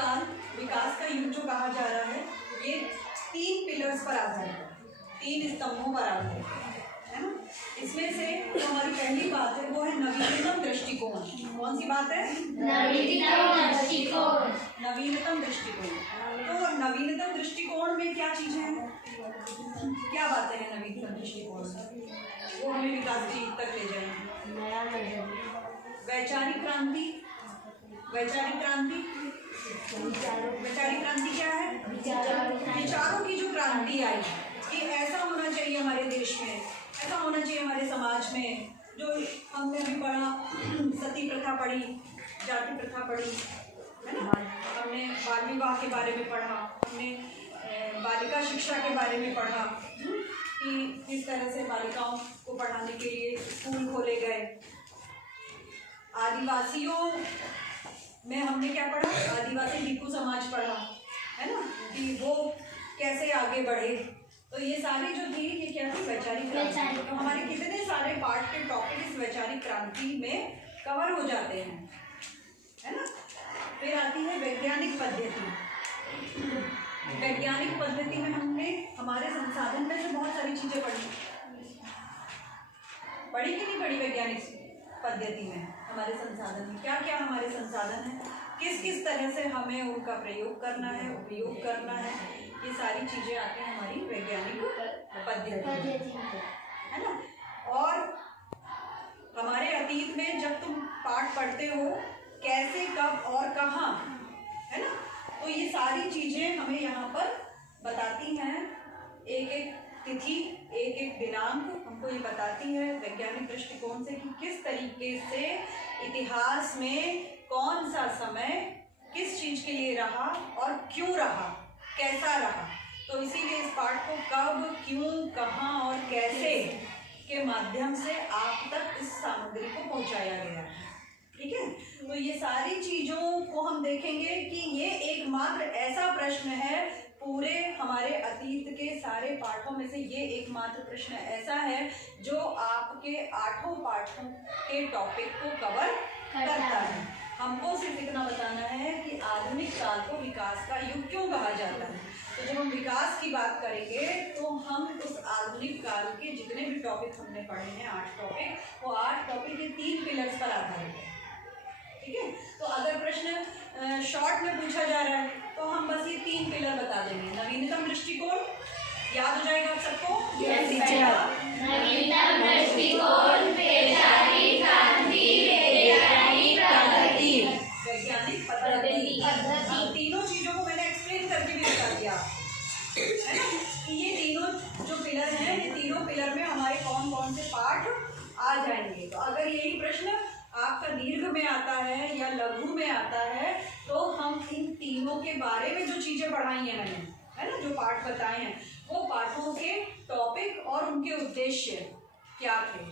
काल विकास का युग जो कहा जा रहा है ये 3 पिलर्स पर आधारित है, 3 स्तंभों पर आधारित है ना। इसमें से जो हमारी पहली बात है वो है नवीनतम दृष्टिकोण। कौन सी बात है? नवीनतम दृष्टिकोण। नवीनतम दृष्टिकोण। तो नवीनतम दृष्टिकोण में क्या चीजें हैं, क्या बातें हैं नवीनतम दृष्टिकोण में, वो हमें विकास के युग तक ले जाएंगे। वैचारिक क्रांति, वैचारिक क्रांति, वैचारिक क्रांति क्या है? विचारों की जो क्रांति आई कि ऐसा होना चाहिए हमारे देश में, ऐसा होना चाहिए हमारे समाज में। जो हमने अभी पढ़ा, सती प्रथा पढ़ी, जाति प्रथा पढ़ी, है ना, हमने बाल विवाह के बारे में पढ़ा, हमने बालिका शिक्षा के बारे में पढ़ा कि किस तरह से बालिकाओं को पढ़ाने के लिए स्कूल खोले गए। आदिवासियों में हमने क्या पढ़ा? आदिवासी भिक्षु समाज पढ़ा, है ना, कि वो कैसे आगे बढ़े। तो ये सारी जो थी ये क्या थी? वैचारिक क्रांति। तो हमारे कितने सारे पार्ट के टॉपिक इस वैचारिक क्रांति में कवर हो जाते हैं, है ना। फिर आती है वैज्ञानिक पद्धति। वैज्ञानिक पद्धति में हमने हमारे संसाधन में से बहुत सारी चीजें पढ़ी कि नहीं पढ़ी? वैज्ञानिक पद्धति में हमारे संसाधन में क्या क्या हमारे संसाधन है, किस किस तरह से हमें उनका प्रयोग करना है, उपयोग करना है, ये सारी चीजें आती हैं हमारी वैज्ञानिक पद्धति, है ना। और हमारे अतीत में जब तुम पाठ पढ़ते हो कैसे, कब और कहाँ, है ना, तो ये सारी चीजें हमें यहाँ पर बताती हैं। एक एक तिथि, एक एक दिनांक हमको ये बताती है वैज्ञानिक दृष्टिकोण से कि किस तरीके से इतिहास में कौन सा समय किस चीज के लिए रहा और क्यों रहा, कैसा रहा। तो इसीलिए इस पाठ को कब, क्यों, कहाँ और कैसे के माध्यम से आप तक इस सामग्री को पहुंचाया गया है। ठीक है, तो ये सारी चीजों को हम देखेंगे कि ये एकमात्र ऐसा प्रश्न है पूरे हमारे अतीत के सारे पाठों में से, ये एकमात्र प्रश्न ऐसा है जो आपके 8 पाठों के टॉपिक को कवर करता है। हमको सिर्फ इतना बताना है कि आधुनिक काल को विकास का युग क्यों कहा जाता है। तो जब हम विकास की बात करेंगे तो हम उस आधुनिक काल के जितने भी टॉपिक हमने पढ़े हैं 8 टॉपिक, वो 8 टॉपिक के 3 पिलर्स पर आधारित है। ठीक है, तो अगर प्रश्न शॉर्ट में पूछा जा रहा है तो हम बस ये 3 पिलर बता देंगे। नवीनतम दृष्टिकोण याद हो जाएगा आप सबको? नवीनतम दृष्टिकोण, वैचारिक क्रांति, वैज्ञानिक पद्धति, वैज्ञानिक पद्धति। तीनों चीजों को मैंने एक्सप्लेन करके भी बता दिया, है ना, कि ये तीनों जो पिलर हैं, ये तीनों पिलर में हमारे कौन कौन से पार्ट आ जाएंगे। तो अगर यही प्रश्न आपका दीर्घ में आता है या लघु में आता है तो हम इन तीनों के बारे में जो चीजें पढ़ाई हैं मैंने, है ना, जो पाठ बताए हैं, वो पाठों के टॉपिक और उनके उद्देश्य क्या थे,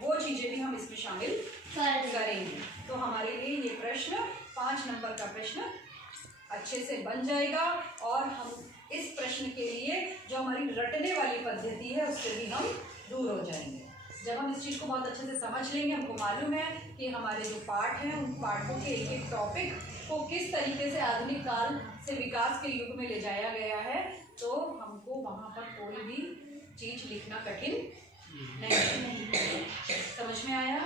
वो चीजें भी हम इसमें शामिल करेंगे। तो हमारे लिए ये प्रश्न 5 नंबर का प्रश्न अच्छे से बन जाएगा और हम इस प्रश्न के लिए जो हमारी रटने वाली पद्धति है उससे भी हम दूर हो जाएंगे। जब हम इस चीज़ को बहुत अच्छे से समझ लेंगे, हमको मालूम है कि हमारे जो पाठ हैं उन पाठों के एक एक टॉपिक को किस तरीके से आधुनिक काल से विकास के युग में ले जाया गया है, तो हमको वहाँ पर कोई भी चीज़ लिखना कठिन नहीं। समझ में आया?